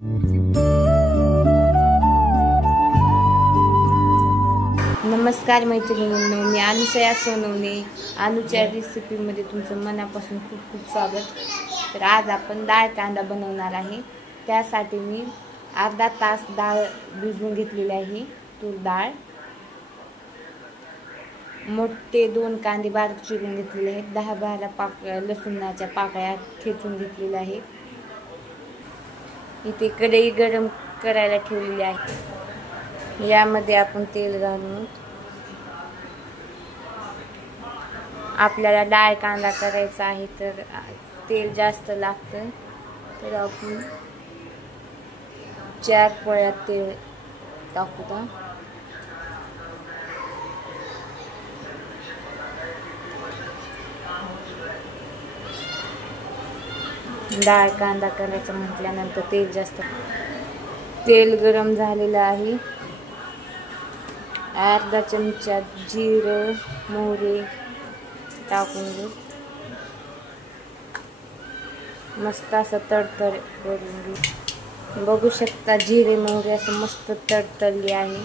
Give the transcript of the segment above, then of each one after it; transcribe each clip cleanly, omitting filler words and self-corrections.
नमस्कार मैत्रिणींनो, मी अनुसया सोनवणे. अनुच्या रेसिपीमध्ये तुमचं मनापासून खूप खूप स्वागत. तर आज आपण डाळ कांदा बनवणार आहे. त्यासाठी मी अर्धा तास डाळ भिजवून घेतलेली आहे. तूर डाळ, मोठे 2 कांदे बारीक चिरून घेतलेले आहेत. 10-12 लसूणाच्या पाकळ्या ठेचून घेतलेल्या आहेत. इथे कढई गरम करायला ठेवलेली आहे. यामध्ये आपण तेल घालून, आपल्याला डाळ कांदा करायचा आहे तर तेल जास्त लागतं, तर आपण 4 पळ्या तेल टाकूया. डाळ कांदा करायचं म्हटल्यानंतर तेल जास्त. तेल गरम झालेलं आहे. अर्धा चमचा जिरं मोहरी टाकून घेऊ. मस्त असं तडतड करून घेऊ. बघू शकता जिरे मोहरी असं मस्त तडतडली आहे.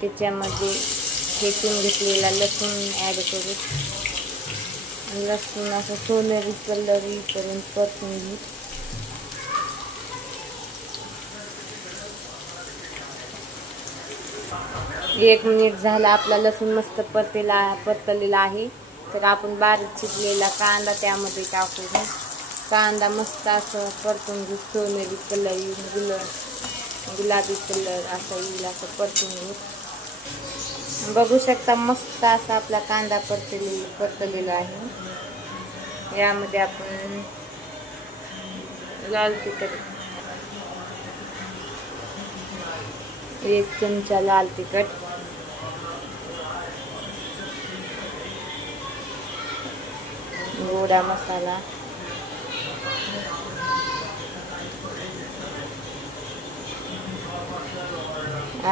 त्याच्यामध्ये ठेचून घेतलेला लसूण ॲड करू. लसूण असं सोनेरी कलर करून परतून घेऊ. एक मिनिट झाला, आपला लसूण मस्त परतलेला आहे. तर आपण बारीक चिरलेला कांदा त्यामध्ये टाकू. कांदा मस्त असं परतून घेऊ. सोनेरी कलर येईल, गुलाबी कलर असा येईल असं परतून घेऊ. बघू शकता मस्त असा आपला कांदा परतलेला आहे. यामध्ये आपण लाल तिखट, 1 चमचा लाल तिखट, गोडा मसाला,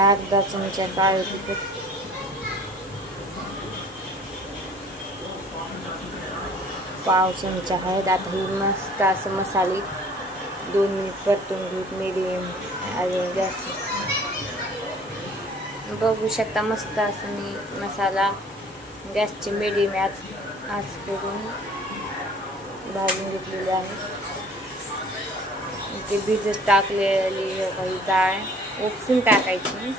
अर्धा चमचा काळे तिखट, पाव चमचा हळद. आता ही मस्त असं मसाले 2 मिनिट परतून घेऊ मीडियम आणि गॅस. बघू शकता मस्त असं मी मसाला गॅसची मीडियम आच करून भाजून घेतलेली आहे. ते भिजत टाकलेली काही डाळ उपसून टाकायची.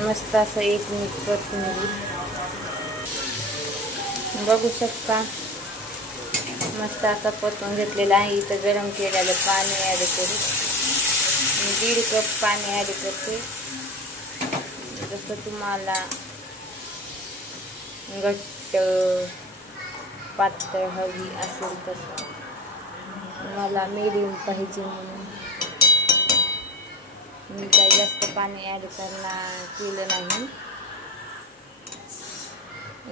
मस्त असं 1 मिनिट परतून घेऊ. बघू शकता मस्त असं परतून घेतलेलं आहे. इथं गरम केलेलं पाणी ॲड करू. 1.5 कप पाणी ॲड करते. जसं तुम्हाला घट्ट पातळ हवी असेल तसं. मला मीडियम पाहिजे म्हणून मी काही जास्त पाणी ॲड केलं नाही.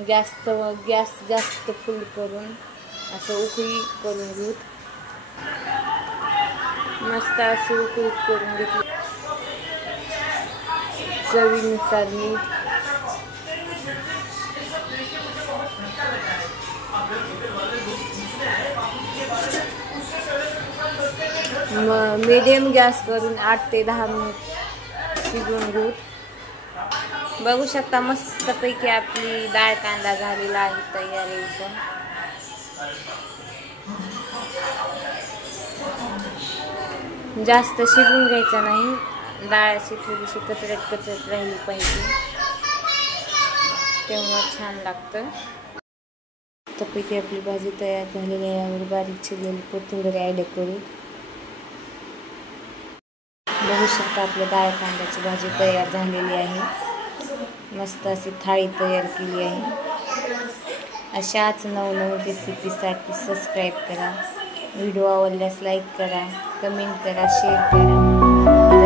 गॅस जास्त फुल करून असं उकळी करून घेऊ. मस्त अशी उकळी करून घेतली. चवीनुसार मीठ, मीडियम गॅस करून 8 ते 10 मिनिट शिजवून घेऊ. बघू शकता मस्तपैकी आपली डाळ कांदा झालेला आहे तयार एकदम. जास्त शिजवून घ्यायचं नाही. डाळ अशी थोडीशी कचरट राहिली पाहिजे, तेव्हा छान लागतं. मस्तपैकी आपली भाजी तयार झालेली आहे. यावर बारीक चिरलेली कोथिंबीर ॲड करू. बघू शकता आपल्या डाळ कांद्याची भाजी तयार झालेली आहे. मस्त अशी थाळी तयार केली आहे. अशाच नवनवीन रेसिपीसाठी सबस्क्राईब करा. व्हिडिओ आवडल्यास लाईक करा, कमेंट करा, शेअर करा.